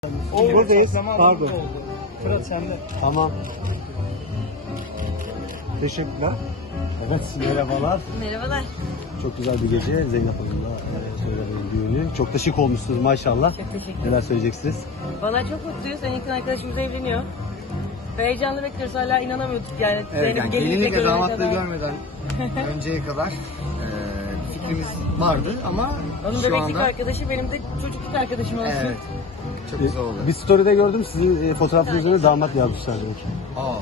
Buradayız. Pardon. Fırat sende. Tamam. Teşekkürler. Evet, merhabalar. Merhabalar. Çok güzel bir gece. Zeynep Hanım'la söylemenin düğünü. Çok da şık olmuşsunuz maşallah. Çok teşekkür ederim. Neler söyleyeceksiniz? Valla çok mutluyuz. En yakın arkadaşımız evleniyor. Ve heyecanla bekliyoruz. Hala inanamıyorduk yani. Evet, yani gelinlikle gelinlikle görene damatlığı kadar. görmeden önceye kadar fikrimiz vardı ama Onun şu bebeklik anda arkadaşı benim de çocukluk arkadaşım olsun. evet, çok güzel oldu. Bir story'de gördüm sizin fotoğrafınız üzerine damat yazmışlar. Aa.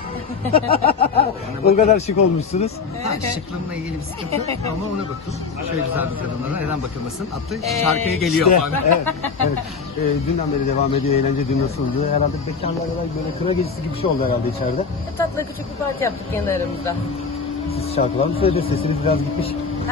O kadar şık olmuşsunuz. Ha, şıklığımla ilgili bir sıkıntı ama ona bakın. Şöyle güzel bir kadınlara neden bakılmasın? Atlı şarkıya geliyor. İşte, evet, evet. Dünden beri devam ediyor. Eğlence dün nasıldı? Herhalde bekarlar böyle kına gecesi gibi bir şey oldu herhalde içeride. Tatlı küçük bir parti yaptık kendi aramızda. Siz şarkılar mı söylediniz? Sesiniz biraz gitmiş.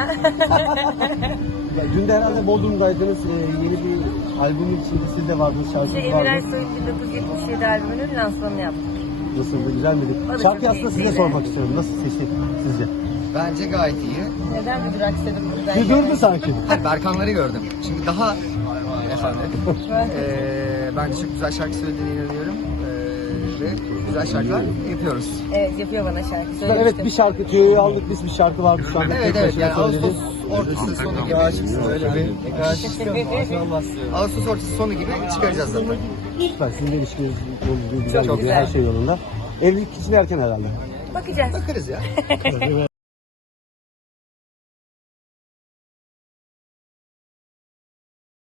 Ya, dün de herhalde Bodrum'daydınız. Yeni bir albümün içinde siz de vardınız. Şarkınız Emir vardı. Ersoy'un 1977 albümünün lansmanını yaptık. Nasıldı? Güzel miydi? O da Şarkıyı çok aslında size iyiydi. sormak istiyorum. Nasıl seçtik sizce? Bence gayet iyi. Neden bir durak istedim buradan? Bir durdu sanki. Hayır, Berkanları gördüm. Şimdi daha efendim. Bence çok güzel şarkı söylediğine inanıyorum. Ve güzel şarkılar yapıyoruz. Evet, yapıyor bana şarkı. Evet, Söylemiştim. bir şarkı tüyoyu aldık. Biz bir şarkı vardı şu anda. Evet tek evet, başına yani söyledi. Ağustos ortası sonu gibi öyle bir Ağustos ortası sonu gibi çıkaracağız zaten. Süper. Sizin de ilişkiniz güzel Çok gidiyor. Her güzel. şey yolunda. Evlilik için erken herhalde. Bakacağız. Bakarız ya.